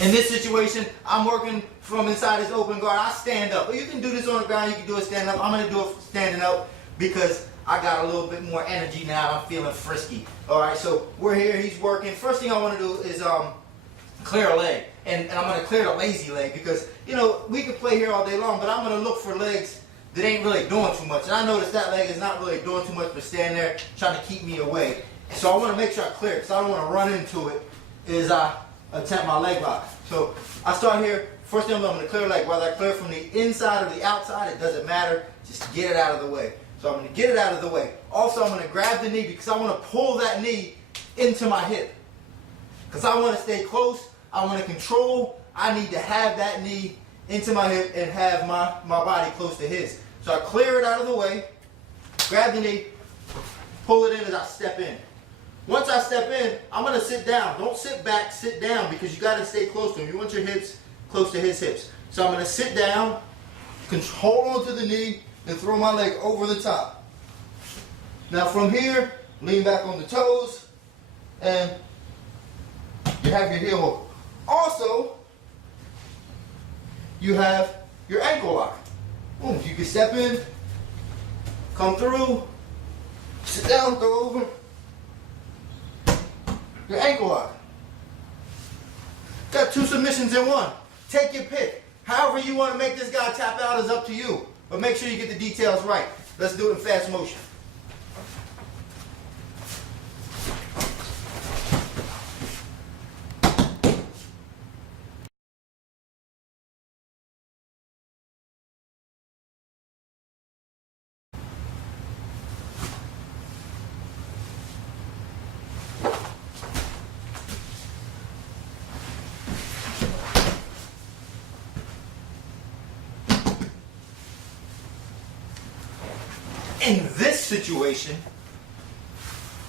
In this situation, I'm working from inside this open guard. I stand up. But you can do this on the ground. You can do it standing up. I'm going to do it standing up because I got a little bit more energy now. I'm feeling frisky. All right, so we're here. He's working. First thing I want to do is clear a leg. And I'm going to clear the lazy leg because, you know, we could play here all day long, but I'm going to look for legs that ain't really doing too much. And I noticed that leg is not really doing too much but standing there trying to keep me away. So I want to make sure I clear it because I don't want to run into it as I attempt my leg lock. So I start here. First thing I'm going to clear leg. Whether I clear from the inside or the outside, it doesn't matter. Just get it out of the way. So I'm going to get it out of the way. Also, I'm going to grab the knee because I want to pull that knee into my hip. Because I want to stay close. I want to control. I need to have that knee into my hip and have my body close to his. So I clear it out of the way, grab the knee, pull it in as I step in. Once I step in, I'm going to sit down. Don't sit back, sit down because you got to stay close to him. You want your hips close to his hips. So I'm going to sit down, hold on to the knee, and throw my leg over the top. Now from here, lean back on the toes, and you have your heel hook. Also, you have your ankle lock. Boom, you can step in, come through, sit down, throw over. Your ankle lock. Got two submissions in one. Take your pick. However you want to make this guy tap out is up to you. But make sure you get the details right. Let's do it in fast motion. In this situation,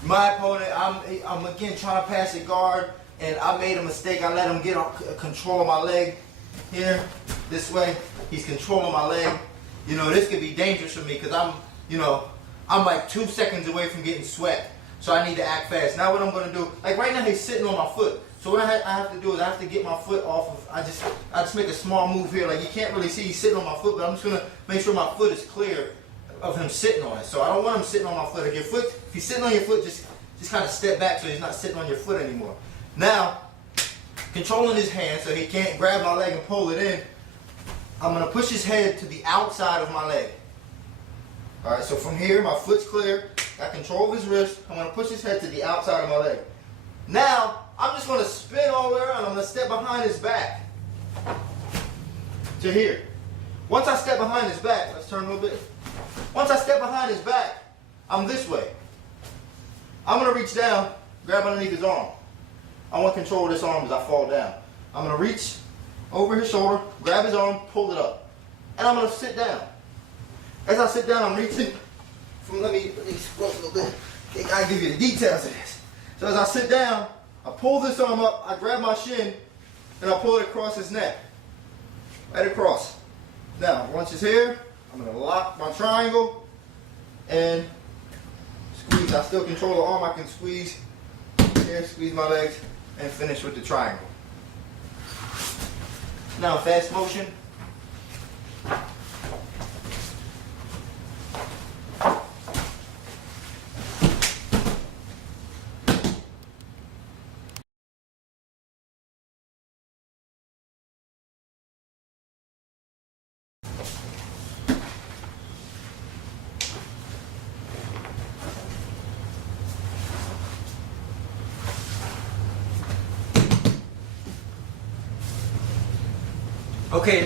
my opponent, I'm again trying to pass a guard, and I made a mistake. I let him get control of my leg here, this way. He's controlling my leg. You know, this could be dangerous for me because I'm like 2 seconds away from getting swept. So I need to act fast. Now what I'm going to do, like right now he's sitting on my foot. So what I have to do is I have to get my foot off of, I just make a small move here. Like you can't really see he's sitting on my foot, but I'm just going to make sure my foot is clear of him sitting on it. So I don't want him sitting on my foot. If he's sitting on your foot, just kind of step back so he's not sitting on your foot anymore. Now, controlling his hand so he can't grab my leg and pull it in, I'm going to push his head to the outside of my leg. All right, so from here, my foot's clear. Got control of his wrist. I'm going to push his head to the outside of my leg. Now, I'm just going to spin all the way around. I'm going to step behind his back to here. Once I step behind his back, let's turn a little bit. Once I step behind his back, I'm this way. I'm going to reach down, grab underneath his arm. I want control of this arm as I fall down. I'm going to reach over his shoulder, grab his arm, pull it up. And I'm going to sit down. As I sit down, I'm reaching from, let me scroll a little bit. I'll give you the details of this. So as I sit down, I pull this arm up, I grab my shin, and I pull it across his neck. Right across. Now, once it's here, I'm going to lock my triangle and squeeze. I still control the arm. I can squeeze here, squeeze my legs, and finish with the triangle. Now, fast motion. Okay,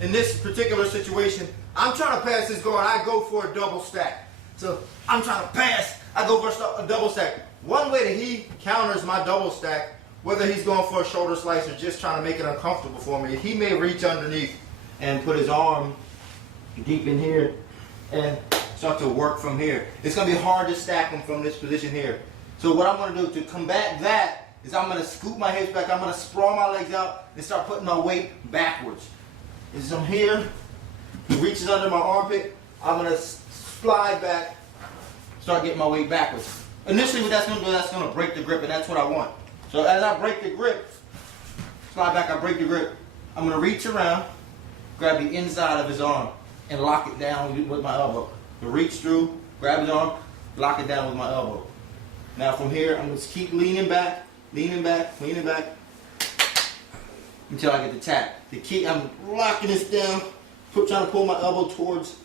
in this particular situation, I'm trying to pass this guard. I go for a double stack. So I'm trying to pass. I go for a double stack. One way that he counters my double stack, whether he's going for a shoulder slice or just trying to make it uncomfortable for me, he may reach underneath and put his arm deep in here and start to work from here. It's going to be hard to stack him from this position here. So what I'm going to do to combat that is I'm going to scoop my hips back. I'm going to sprawl my legs out and start putting my weight backwards. As I'm here, he reaches under my armpit. I'm going to slide back, start getting my weight backwards. Initially what that's going to do, that's going to break the grip, and that's what I want. So as I break the grip, slide back, I break the grip. I'm gonna reach around, grab the inside of his arm, and lock it down with my elbow. So reach through, grab his arm, lock it down with my elbow. Now from here, I'm gonna keep leaning back, leaning back, leaning back, until I get the tap. The key, I'm locking this down, trying to pull my elbow towards.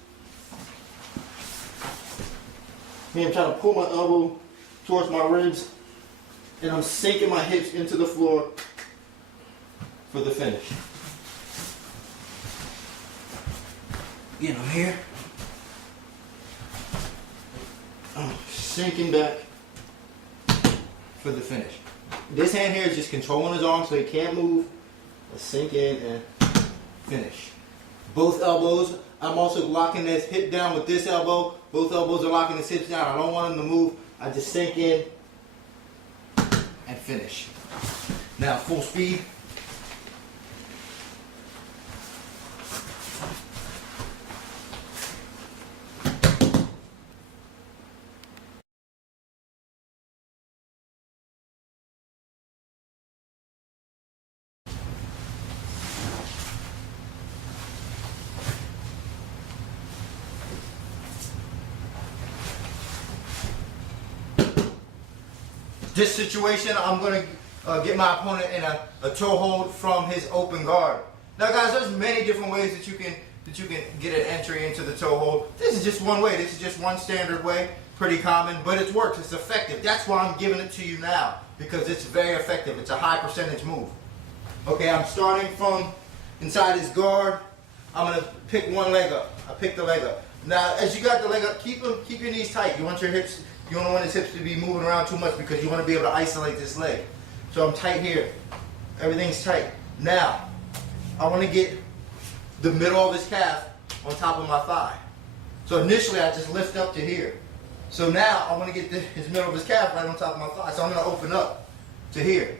I'm trying to pull my elbow towards my ribs, and I'm sinking my hips into the floor for the finish. Again, I'm here. I'm sinking back for the finish. This hand here is just controlling his arm so he can't move. Let's sink in and finish. Both elbows, I'm also locking this hip down with this elbow. Both elbows are locking his hips down. I don't want him to move. I just sink in and finish. Now full speed. This situation, I'm going to get my opponent in a toe hold from his open guard. Now guys, there's many different ways that you can get an entry into the toe hold. This is just one way. This is just one standard way. Pretty common, but it works. It's effective. That's why I'm giving it to you now, because it's very effective. It's a high percentage move. Okay, I'm starting from inside his guard. I'm going to pick one leg up. I pick the leg up. Now, as you got the leg up, keep your knees tight. You want your hips. You don't want his hips to be moving around too much because you want to be able to isolate this leg. So I'm tight here. Everything's tight. Now, I want to get the middle of his calf on top of my thigh. So initially, I just lift up to here. So now, I want to get his middle of his calf right on top of my thigh. So I'm going to open up to here.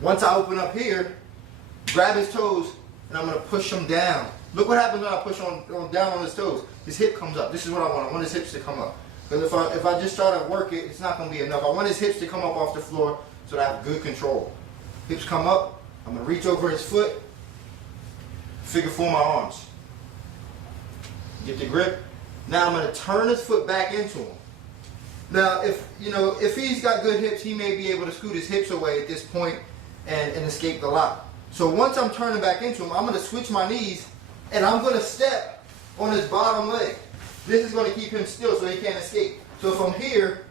Once I open up here, grab his toes, and I'm going to push him down. Look what happens when I push down on his toes. His hip comes up. This is what I want. I want his hips to come up. Because if I just try to work it, it's not going to be enough. I want his hips to come up off the floor so that I have good control. Hips come up. I'm going to reach over his foot. Figure four my arms. Get the grip. Now I'm going to turn his foot back into him. Now, if he's got good hips, he may be able to scoot his hips away at this point and escape the lock. So once I'm turning back into him, I'm going to switch my knees and I'm going to step on his bottom leg. This is going to keep him still so he can't escape. So from here,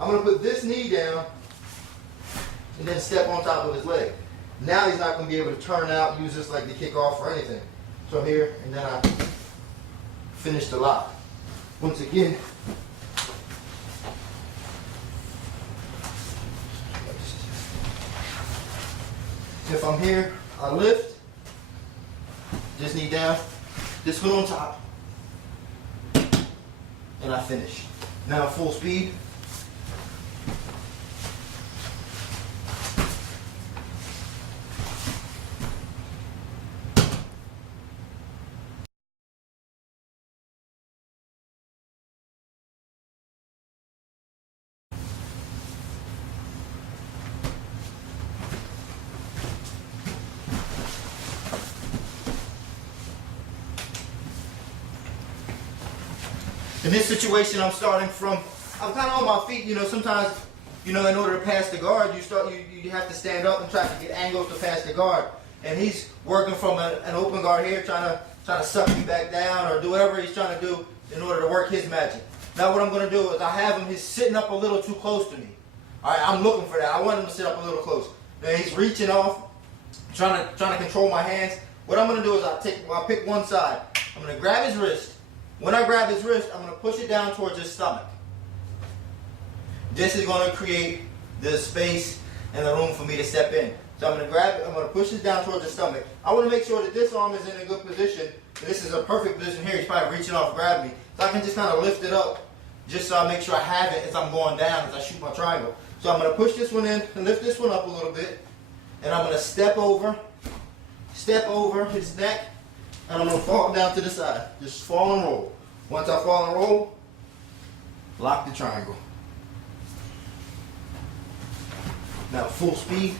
I'm going to put this knee down and then step on top of his leg. Now he's not going to be able to turn out, use this like to kick off or anything. So I'm here and then I finish the lock. Once again, if I'm here, I lift, this knee down, this foot on top, and I finish. Now full speed. In this situation, I'm starting from, I'm kind of on my feet. Sometimes, in order to pass the guard, you have to stand up and try to get angles to pass the guard. And he's working from an open guard here, trying to suck me back down or do whatever he's trying to do in order to work his magic. Now what I'm going to do is I have him, he's sitting up a little too close to me. All right, I'm looking for that. I want him to sit up a little close. Now he's reaching off, trying to control my hands. What I'm going to do is I'll pick one side. I'm going to grab his wrist. When I grab his wrist, I'm going to push it down towards his stomach. This is going to create the space and the room for me to step in. So I'm going to grab it, I'm going to push this down towards his stomach. I want to make sure that this arm is in a good position. And this is a perfect position here. He's probably reaching off to grab me. So I can just kind of lift it up just so I make sure I have it as I'm going down as I shoot my triangle. So I'm going to push this one in and lift this one up a little bit. And I'm going to step over his neck. And I'm going to fall down to the side. Just fall and roll. Once I fall and roll, lock the triangle. Now full speed.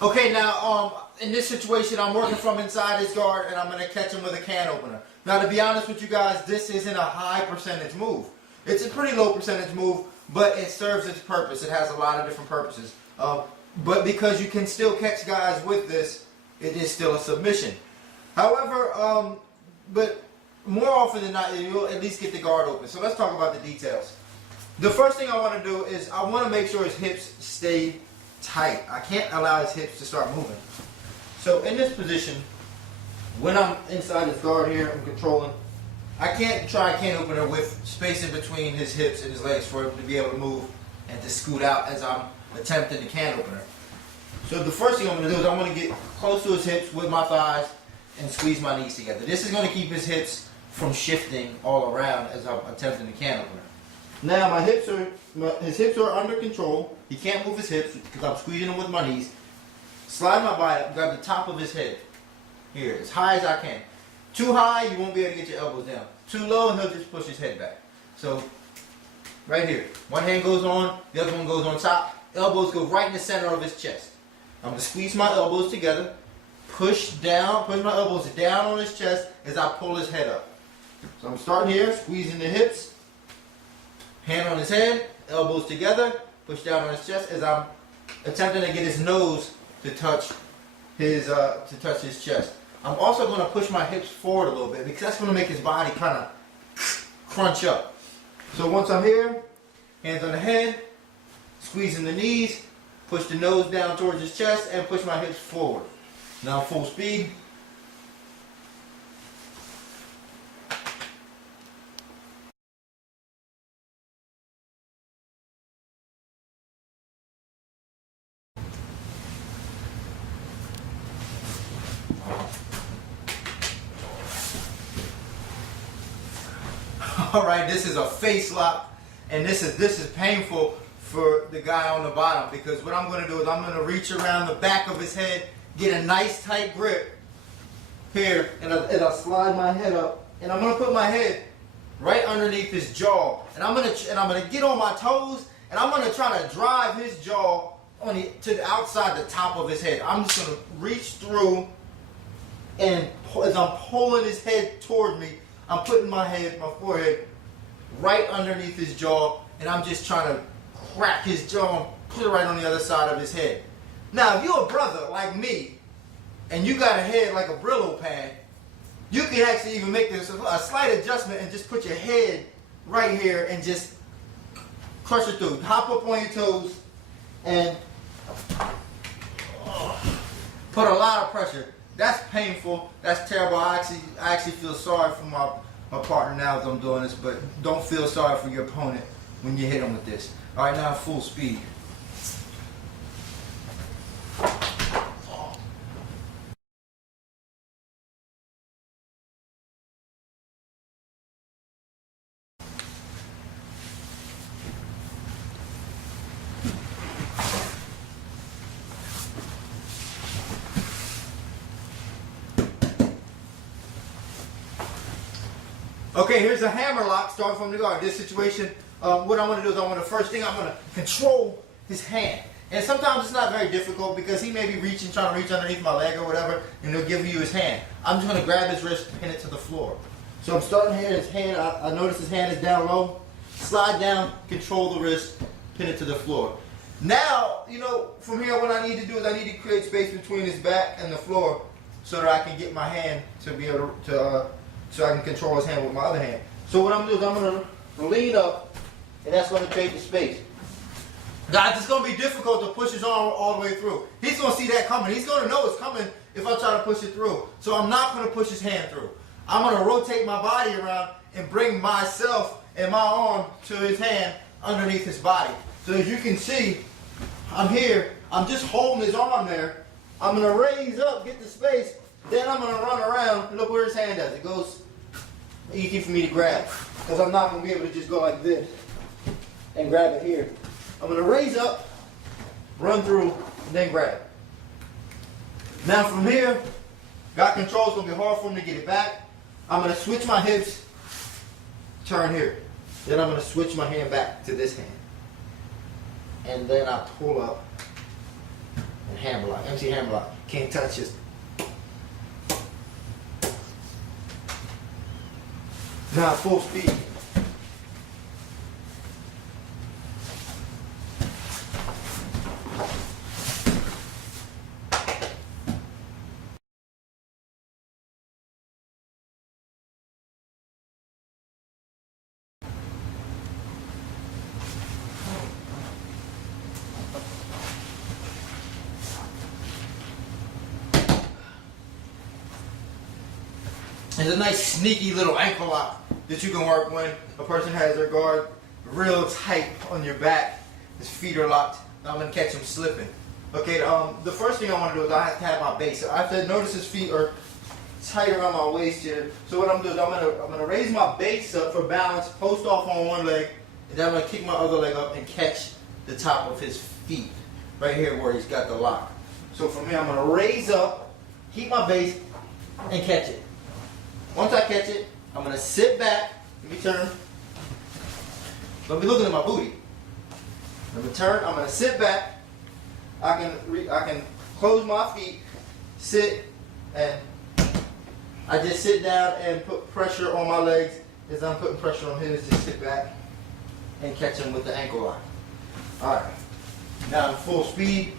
Okay, now in this situation, I'm working from inside his guard, and I'm gonna catch him with a can opener. Now, to be honest with you guys, this isn't a high percentage move. It's a pretty low percentage move, but it serves its purpose. It has a lot of different purposes. But because you can still catch guys with this, it is still a submission. However, but more often than not, you'll at least get the guard open. So let's talk about the details. The first thing I want to do is I want to make sure his hips stay tight. I can't allow his hips to start moving. So in this position, when I'm inside his guard here, I'm controlling. I can't try a can opener with space in between his hips and his legs for him to be able to move and to scoot out as I'm attempting the can opener. So the first thing I'm going to do is I'm going to get close to his hips with my thighs and squeeze my knees together. This is going to keep his hips from shifting all around as I'm attempting the can opener. Now his hips are under control. He can't move his hips because I'm squeezing him with my knees. Slide my body up, grab the top of his head. Here, as high as I can. Too high, you won't be able to get your elbows down. Too low, and he'll just push his head back. So, right here. One hand goes on, the other one goes on top. Elbows go right in the center of his chest. I'm going to squeeze my elbows together. Push my elbows down on his chest as I pull his head up. So I'm starting here, squeezing the hips. Hand on his head, elbows together. Push down on his chest as I'm attempting to get his nose to touch his chest. I'm also going to push my hips forward a little bit because that's going to make his body kind of crunch up. So once I'm here, hands on the head, squeezing the knees, push the nose down towards his chest, and push my hips forward. Now full speed. All right, this is a face lock, and this is painful for the guy on the bottom because what I'm going to do is I'm going to reach around the back of his head, get a nice tight grip here, and I'll slide my head up, and I'm going to put my head right underneath his jaw, and I'm going to get on my toes, and I'm going to try to drive his jaw to the outside the top of his head. I'm just going to reach through, and as I'm pulling his head toward me, I'm putting my forehead right underneath his jaw, and I'm just trying to crack his jaw and put it right on the other side of his head. Now, if you're a brother like me, and you got a head like a Brillo pad, you can actually even make this a slight adjustment and just put your head right here and just crush it through. Hop up on your toes and put a lot of pressure. That's painful. That's terrible. I actually feel sorry for my partner now as I'm doing this, but don't feel sorry for your opponent when you hit him with this. All right, now full speed. Okay, here's a hammer lock starting from the guard. This situation, what I want to do is I'm going to control his hand. And sometimes it's not very difficult because he may be trying to reach underneath my leg or whatever, and he'll give you his hand. I'm just going to grab his wrist and pin it to the floor. So I'm starting here, his hand, I notice his hand is down low. Slide down, control the wrist, pin it to the floor. Now, from here what I need to do is I need to create space between his back and the floor so that I can get my hand to be able to so I can control his hand with my other hand. So what I'm going to do is I'm going to lean up, and that's going to create the space. Guys, it's going to be difficult to push his arm all the way through. He's going to see that coming. He's going to know it's coming if I try to push it through. So I'm not going to push his hand through. I'm going to rotate my body around and bring myself and my arm to his hand underneath his body. So as you can see, I'm here. I'm just holding his arm there. I'm going to raise up, get the space. Then I'm going to run around and look where his hand is. It goes easy for me to grab because I'm not going to be able to just go like this and grab it here. I'm going to raise up, run through, and then grab. Now from here, got control. It's going to be hard for him to get it back. I'm going to switch my hips, turn here. Then I'm going to switch my hand back to this hand. And then I pull up and hammerlock. MC hammerlock. Can't touch this. Now full speed. There's a nice sneaky little ankle lock that you can work when a person has their guard real tight on your back. His feet are locked. I'm going to catch him slipping. Okay, the first thing I want to do is I have to have my base. So I have to notice his feet are tight around my waist here. So what I'm doing is I'm gonna raise my base up for balance, post off on one leg, and then I'm gonna kick my other leg up and catch the top of his feet right here where he's got the lock. So from here I'm gonna raise up, keep my base, and catch it. Once I catch it, I'm gonna sit back. Let me turn. Don't be looking at my booty. Let me turn. I'm gonna sit back. I can close my feet, sit, and I just sit down and put pressure on my legs as I'm putting pressure on his. Just sit back and catch him with the ankle lock. All right. Now I'm full speed.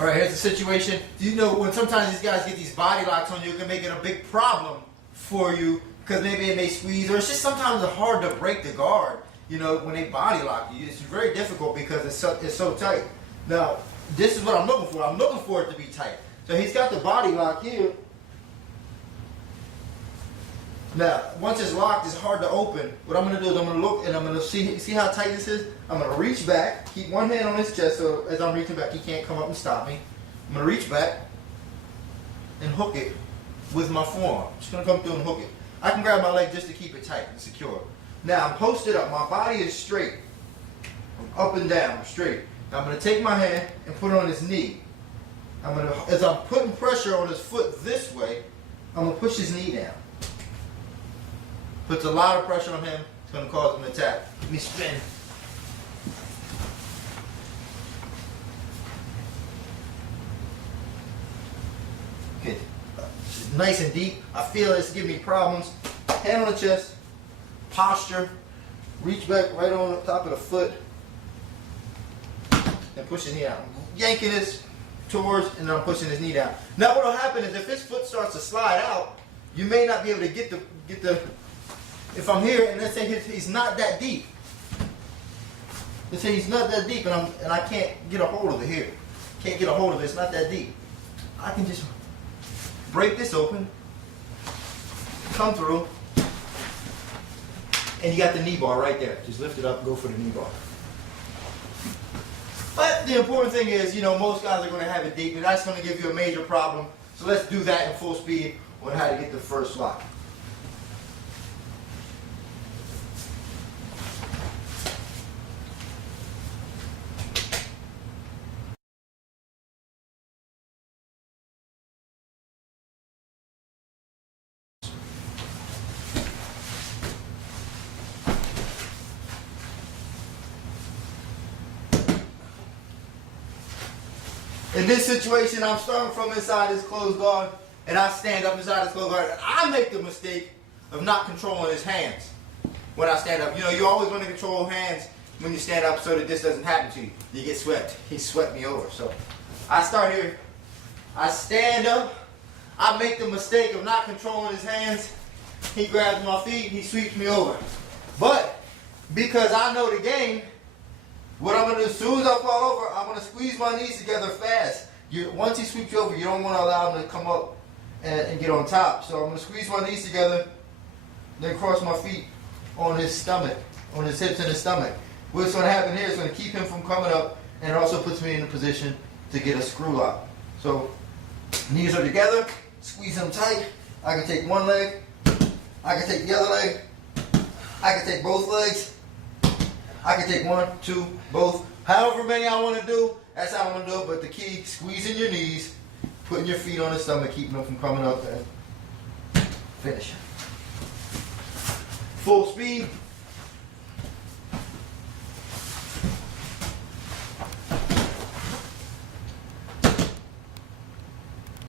All right, here's the situation. You know, when sometimes these guys get these body locks on you, it can make it a big problem for you because maybe it may squeeze, or it's just sometimes it's hard to break the guard. You know, when they body lock you, it's very difficult because it's so tight. Now, this is what I'm looking for. I'm looking for it to be tight. So he's got the body lock here. Now, once it's locked, it's hard to open. What I'm going to do is I'm going to look and I'm going to see how tight this is. I'm going to reach back, keep one hand on his chest so as I'm reaching back, he can't come up and stop me. I'm going to reach back and hook it with my forearm. I'm just going to come through and hook it. I can grab my leg just to keep it tight and secure. Now, I'm posted up. My body is straight. I'm up and down, I'm straight. Now, I'm going to take my hand and put it on his knee. As I'm putting pressure on his foot this way, I'm going to push his knee down. Puts a lot of pressure on him. It's going to cause him to tap. Let me spin. Okay. Nice and deep. I feel it's giving me problems. Hand on the chest. Posture. Reach back right on the top of the foot. And push his knee out. I'm yanking this towards and then I'm pushing his knee down. Now what will happen is if his foot starts to slide out, you may not be able to get the if I'm here and let's say he's not that deep. Let's say he's not that deep and I can't get a hold of it here. Can't get a hold of it, it's not that deep. I can just break this open, come through, and you got the knee bar right there. Just lift it up and go for the knee bar. But the important thing is, you know, most guys are going to have it deep and that's going to give you a major problem. So let's do that in full speed on how to get the first lock. In this situation, I'm starting from inside his closed guard, and I stand up inside his closed guard, and I make the mistake of not controlling his hands when I stand up. You know, you always want to control hands when you stand up so that this doesn't happen to you. You get swept. He swept me over. So I start here. I stand up. I make the mistake of not controlling his hands. He grabs my feet. He sweeps me over. But because I know the game, what I'm going to do, as soon as I fall over, I'm going to squeeze my knees together fast. Once he sweeps you over, you don't want to allow him to come up and get on top. So I'm going to squeeze my knees together, then cross my feet on his stomach, on his hips and his stomach. What's going to happen here is going to keep him from coming up, and it also puts me in a position to get a screw lock. So knees are together, squeeze them tight. I can take one leg, I can take the other leg. I can take both legs. I can take one, two, both. However many I want to do, that's how I'm going to do it. But the key, squeezing your knees, putting your feet on the stomach, keeping them from coming up, and finish. Full speed.